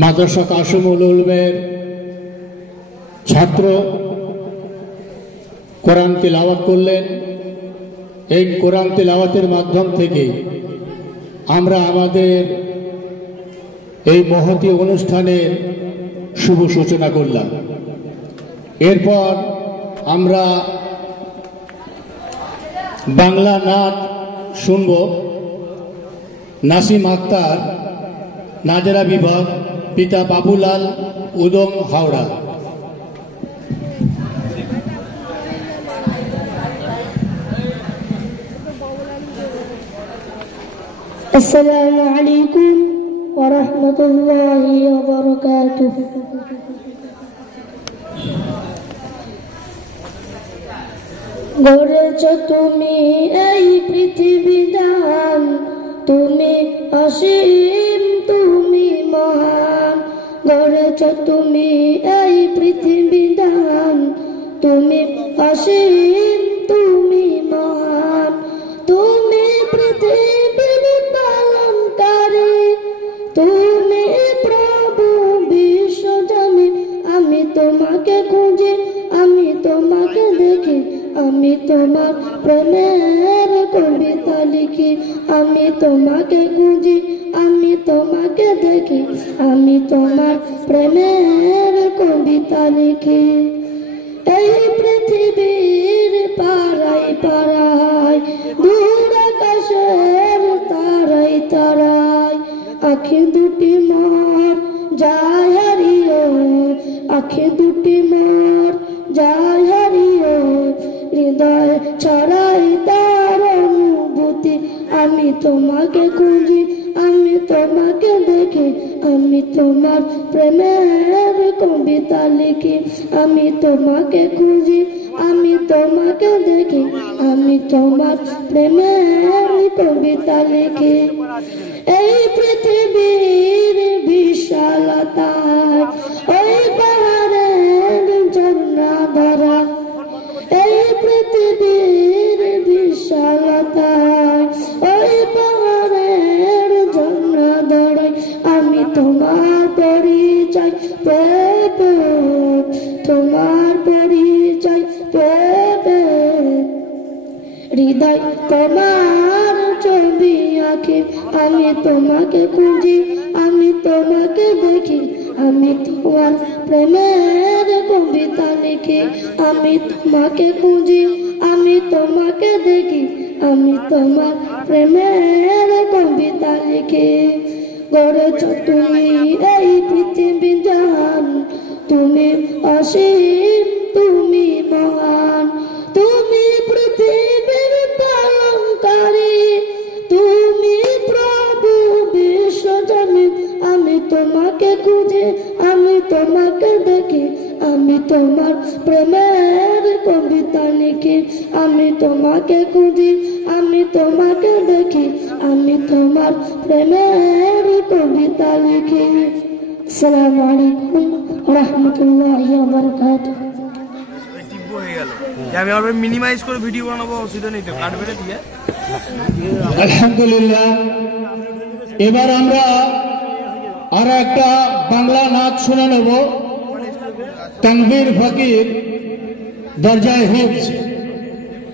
মাদ্রাসা কাসিমুল উলুমের ছাত্র কোরআন তিলাওয়াত করলেন। এই কোরআন তিলাওয়াতের মাধ্যম থেকে আমরা আমাদের এই মহতী অনুষ্ঠানের শুভ সূচনা করলাম। এরপর আমরা বাংলা নাট শুনব। নাসিম আক্তার, নাজরা বিভাগ, পিতা বাবুলাল, উদম, হাওড়া। আসসালামু আলাইকুম ওয়া রাহমাতুল্লাহি ওয়া বারাকাতুহু। গড়েছ তুমি এই পৃথিবী দান, তুমি অসীম, তুমি মহান। গড়েছ তুমি এই পৃথিবী দান, তুমি অসীম, তুমি মহান। তুমি পৃথিবীর পালনকারী, তুমি প্রভু বিশ্বজনী। আমি তোমাকে খুঁজি, আমি তোমাকে দেখি, আমি তোমার প্রেমের কবিতা লিখি। আমি তোমাকে খুঁজি, আমি তোমাকে দেখি, আমি তোমার প্রেমের কবিতা লিখি। এই পৃথিবীর পাড়ায় পাড়ায়, দূর আকাশের তারায় তারায়, আখি দুটি মোর যায় হারিয়ে, আখি দুটি মোর যায় হারিয়ে। হৃদয় ছড়াই তার অনুভূতি। আমি তোমাকে খুঁজি, আমি তোমাকে দেখি, আমি তোমার প্রেমের কবিতা লিখি। আমি তোমাকে খুঁজি, আমি তোমাকে দেখি, আমি তোমার প্রেমের কবিতা লিখি। এই পৃথিবীর বিশালতায়, ওই পাহাড়ের ঝর্ণা ধারা, এই পৃথিবীর বিশালতায়, ওই পাহাড়ের ঝর্ণা ধারায়, আমি তোমার পরিচয় পেতে, তোমার পরিচয় পেতে। হৃদয় তোমার ছবি আঁকি। আমি তোমাকে খুঁজি, আমি তোমাকে দেখি, আমি তোমার প্রেমের কবিতা লিখি। আমি তোমাকে খুঁজি, আমি তোমাকে দেখি, আমি তোমার প্রেমের কবিতা লিখি। গড়েছ তুমি এই পৃথিবী জান, তুমি অসীম, তুমি মহান। তুমি পৃথিবীর পালনকারী, তুমি প্রভু বিশ্বজনী। আমি তোমাকে খুঁজি, আমি তোমাকে দেখি, আমি তোমার প্রেমের কবিতা লিখি। আমি তোমাকে খুঁজি, আমি তোমাকে দেখি, আমি তোমার প্রেমের কবিতা লিখি। আসসালামু আলাইকুম ওয়া রাহমাতুল্লাহি ওয়া বারাকাতুহু। আমি আবার মিনিমাইজ করে ভিডিও বানাবো, অসুবিধা নেই তো, কাটবে না? ঠিক আছে, আলহামদুলিল্লাহ। এবার আমরা আর একটা বাংলা নাচ শুনে নেব। তানভীর ফকির, দরজায় হিফজ।